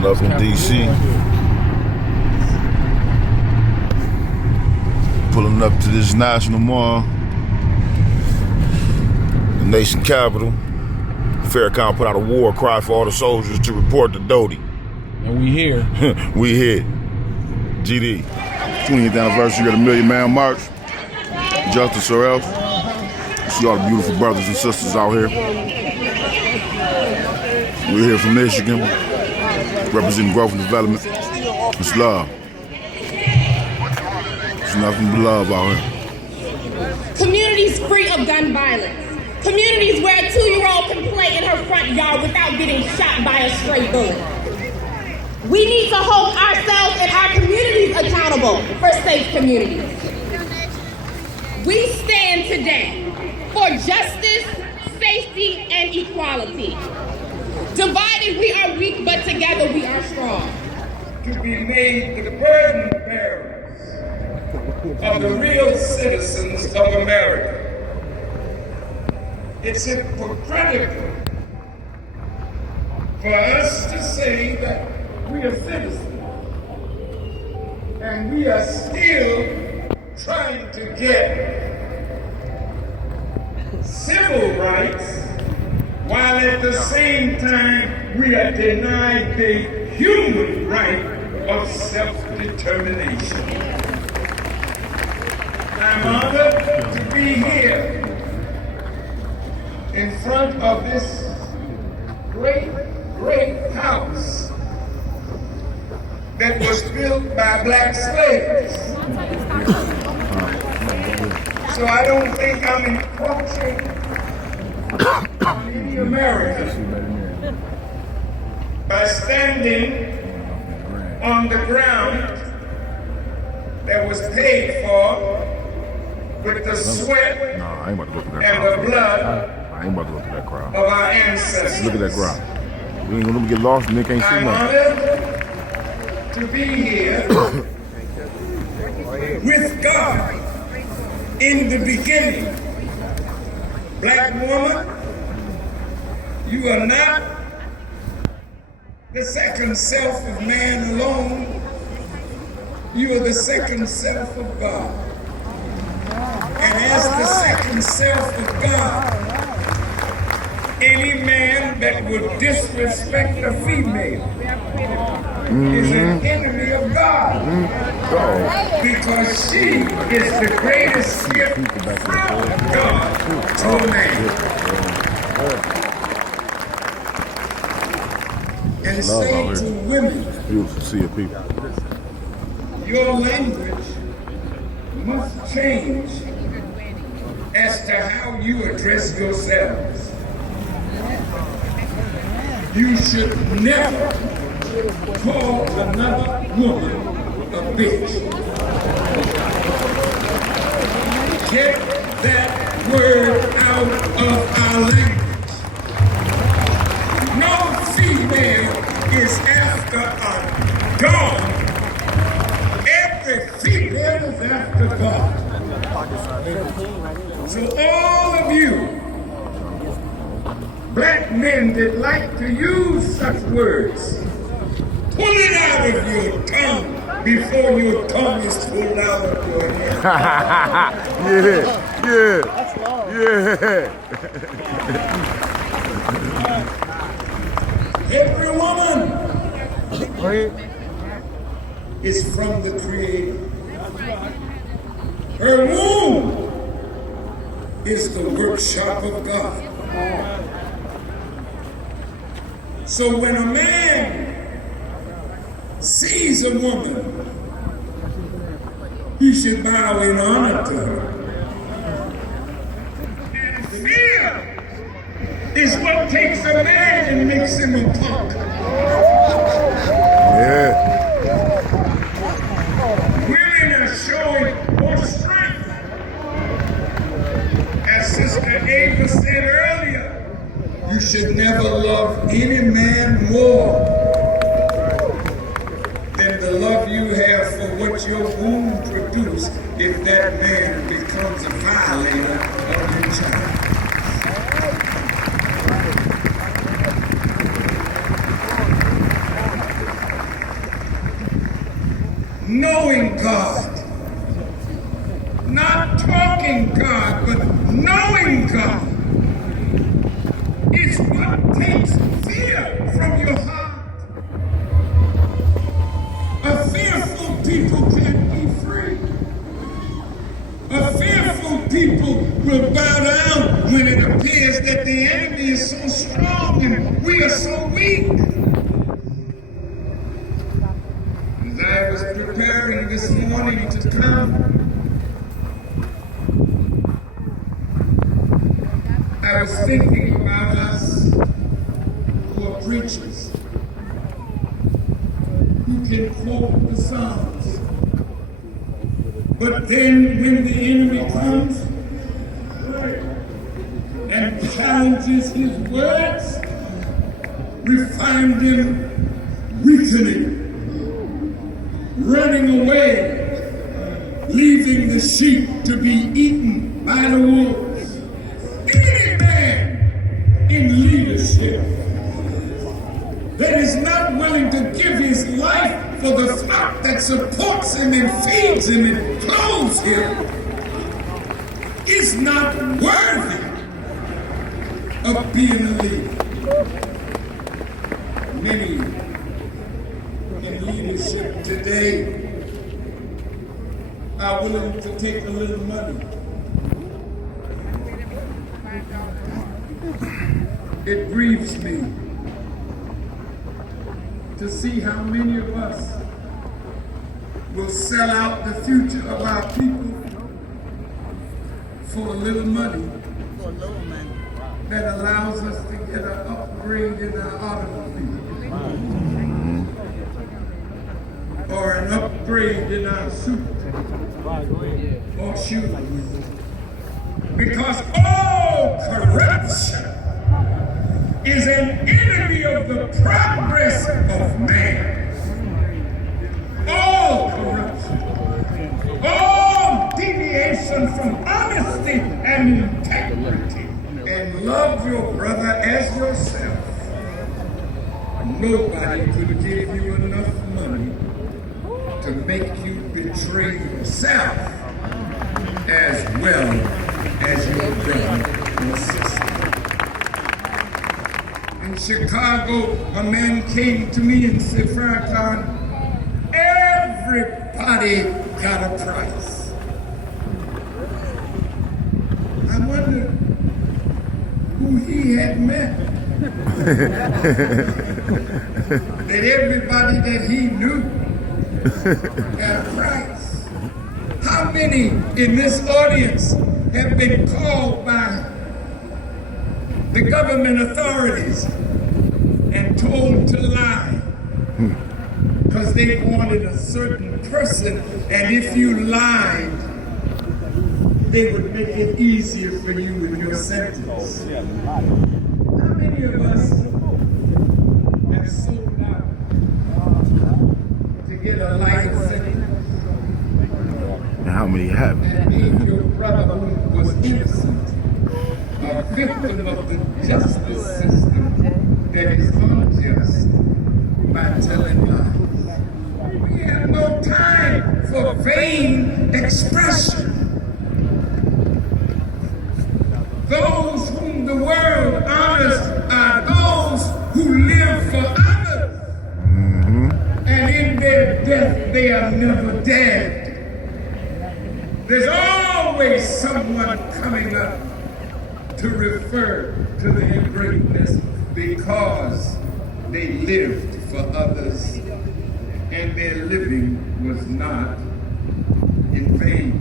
Pulling up in D.C. Pulling up to this national mall, the nation capital. Farrakhan put out a war cry for all the soldiers to report to Doty. And we here. We here. GD. 20th anniversary of the Million Man March. Justice or else. See all the beautiful brothers and sisters out here. We're here from Michigan, representing growth and development. It's love. There's nothing but love out here. Communities free of gun violence. Communities where a 2-year-old can play in her front yard without getting shot by a stray bullet. We need to hold ourselves and our communities accountable for safe communities. We stand today for justice, safety, and equality. Divided we are weak, but together we are strong. To be made the burden bearers of the real citizens of America. It's hypocritical for us to say that we are citizens and we are still trying to get civil rights while at the same time we are denied the human right of self-determination. I'm honored to be here in front of this great house that was built by black slaves. So I don't think I'm encroaching on any American by standing on the ground that was paid for with the sweat and the blood I ain't about to look at that crowd. of our ancestors. Look at that crowd. We ain't gonna get lost and they can't see I'm nothing. honored to be here with God in the beginning. Black woman, you are not the second self of man alone. You are the second self of God. And as the second self of God, any man that would disrespect a female is an enemy of God. Because she is the greatest gift from God to a man. And say to women, Beautiful to see your people. your language must change as to how you address yourselves. You should never call another woman a bitch. Get that word out of our language. No female is after a dog. Every female is after God. So all of you black men that like to use such words, pull it out of your tongue before your tongue is pulled out of your head. Every woman is from the Creator. Her womb is the workshop of God. So when a man sees a woman, he should bow in honor to her. And fear is what takes a man and makes him a punk. Women are showing more strength. As Sister Ava said earlier, you should never love any man more than the love you have for what your womb produced if that man becomes a violator of your child. knowing God. Not talking God, but knowing God. It's what takes fear from your heart. A fearful people can't be free. A fearful people will bow down when it appears that the enemy is so strong and we are so weak. As I was preparing this morning to come, I was thinking about us who are preachers, who can quote the Psalms. But then when the enemy comes and challenges his words, we find him weakening, running away, leaving the sheep to be eaten by the wolves. Any man in leadership that is not willing to give his life for the flock that supports him and feeds him and clothes him is not worthy of being a leader. Many in leadership today are willing to take a little money. It grieves me to see how many of us will sell out the future of our people for a little money that allows us to get an upgrade in our automobile or an upgrade in our suit or shoes. Because all corruption is an enemy of the progress of man. All corruption, all deviation from honesty and integrity, and love your brother as yourself. Nobody could give you enough money to make you betray yourself as well as your brother or sister. In Chicago, a man came to me and said, Farrakhan, everybody got a price. I wondered who he had met. That everybody that he knew had a price. How many in this audience have been called by the government authorities and told to lie because they wanted a certain person, and if you lied, they would make it easier for you in your sentence? How many of us have sold out to get a lighter sentence? And how many have? And if your brother who was innocent, a victim of the justice system that is unjust by telling lies. We have no time for vain expression. Those whom the world honors are those who live for others. And in their death, they are never dead. There's always someone coming up to refer to their greatness because they lived for others and their living was not in vain.